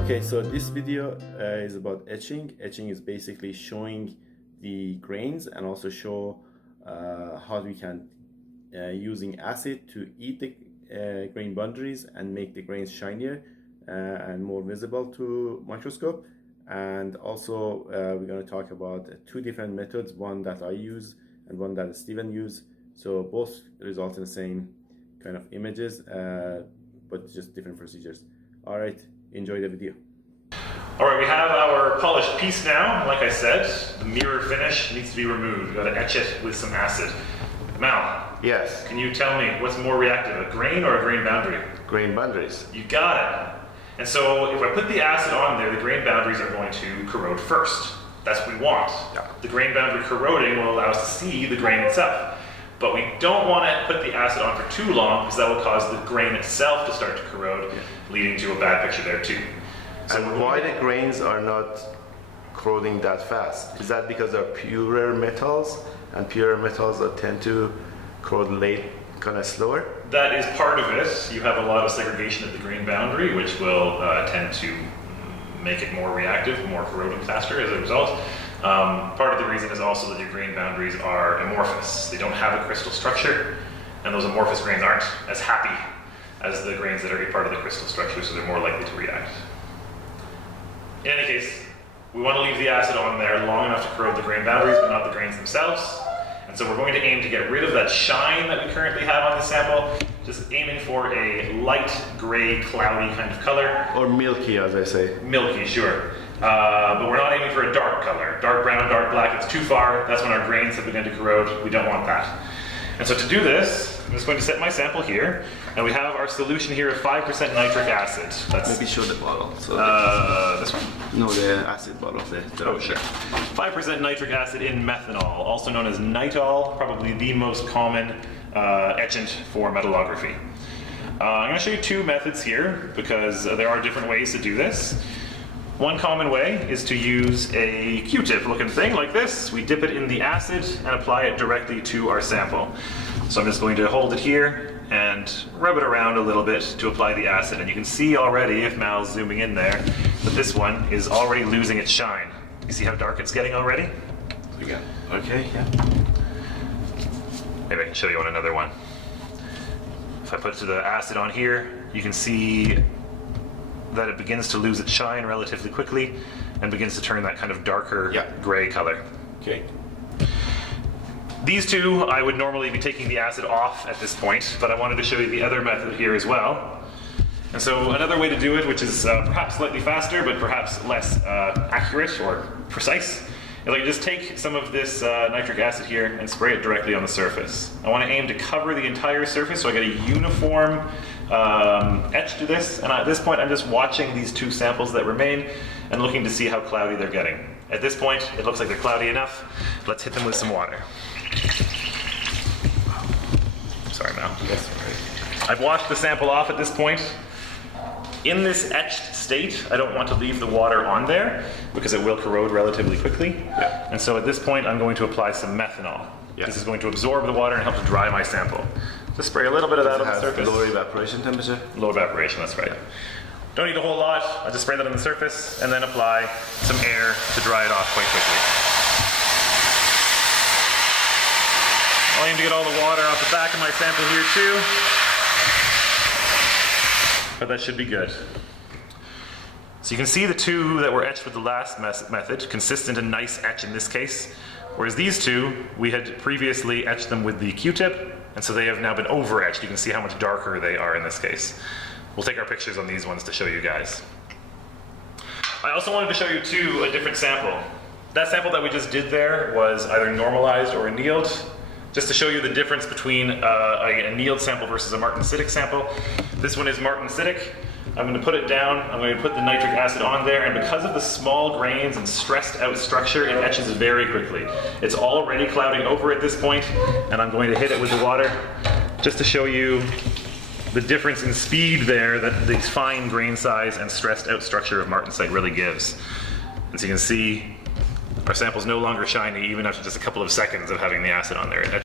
Okay, so this video is about etching. Etching is basically showing the grains and also show how we can using acid to eat the grain boundaries and make the grains shinier and more visible to microscope. And also we're going to talk about two different methods, one that I use and one that Steven used. So both result in the same kind of images, but just different procedures. All right, enjoy the video. All right, we have our polished piece now. Like I said, the mirror finish needs to be removed. We've got to etch it with some acid. Mal. Yes. Can you tell me what's more reactive, a grain or a grain boundary? Grain boundaries. You got it. And so if I put the acid on there, the grain boundaries are going to corrode first. That's what we want. Yeah. The grain boundary corroding will allow us to see the grain itself. But we don't want to put the acid on for too long because that will cause the grain itself to start to corrode, leading to a bad picture there too. So and why the grains are not corroding that fast? Is that because they're purer metals, and purer metals tend to corrode late, kind of slower? That is part of it. You have a lot of segregation at the grain boundary, which will tend to make it more reactive, more corroding faster as a result. Part of the reason is also that your grain boundaries are amorphous. They don't have a crystal structure, and those amorphous grains aren't as happy as the grains that are a part of the crystal structure, so they're more likely to react. In any case, we want to leave the acid on there long enough to corrode the grain boundaries, but not the grains themselves. And so we're going to aim to get rid of that shine that we currently have on the sample, just aiming for a light gray, cloudy kind of color. Or milky, as I say. Milky, sure. But we're not aiming for a dark color. Dark brown, dark black, it's too far. That's when our grains have begun to corrode. We don't want that. And so to do this, I'm just going to set my sample here, and we have our solution here of 5% nitric acid. Let's Maybe show the bottle. So this one? no, the acid bottle. Oh, sure. 5% nitric acid in methanol, also known as nitol, probably the most common etchant for metallography. I'm going to show you two methods here because there are different ways to do this. One common way is to use a Q-tip looking thing like this. We dip it in the acid and apply it directly to our sample. So I'm just going to hold it here and rub it around a little bit to apply the acid. And you can see already, if Mal's zooming in there, that this one is already losing its shine. You see how dark it's getting already? Again. Okay, yeah. Maybe I can show you on another one. If I put the acid on here, you can see that it begins to lose its shine relatively quickly and begins to turn that kind of darker gray color. Okay. These two, I would normally be taking the acid off at this point, but I wanted to show you the other method here as well. And so another way to do it, which is perhaps slightly faster, but perhaps less accurate or precise, is I can just take some of this nitric acid here and spray it directly on the surface. I want to aim to cover the entire surface so I get a uniform etch to this, and at this point I'm just watching these two samples that remain and looking to see how cloudy they're getting. At this point it looks like they're cloudy enough. Let's hit them with some water. Sorry, Mal. That's right. I've washed the sample off at this point. In this etched state, I don't want to leave the water on there because it will corrode relatively quickly. Yeah. And so at this point I'm going to apply some methanol. Yeah. This is going to absorb the water and help to dry my sample. Just spray a little bit of that on the surface. Lower evaporation temperature? Low evaporation, that's right. Don't need a whole lot. I just spray that on the surface and then apply some air to dry it off quite quickly. I'll aim to get all the water off the back of my sample here too. But that should be good. So you can see the two that were etched with the last method, consistent and nice etch in this case. Whereas these two, we had previously etched them with the Q-tip, and so they have now been over-etched. You can see how much darker they are in this case. We'll take our pictures on these ones to show you guys. I also wanted to show you too a different sample. That sample that we just did there was either normalized or annealed. Just to show you the difference between an annealed sample versus a martensitic sample. This one is martensitic. I'm going to put it down, I'm going to put the nitric acid on there, and because of the small grains and stressed out structure, it etches very quickly. It's already clouding over at this point, and I'm going to hit it with the water just to show you the difference in speed there that these fine grain size and stressed out structure of martensite really gives. As you can see, our sample's no longer shiny even after just a couple of seconds of having the acid on there.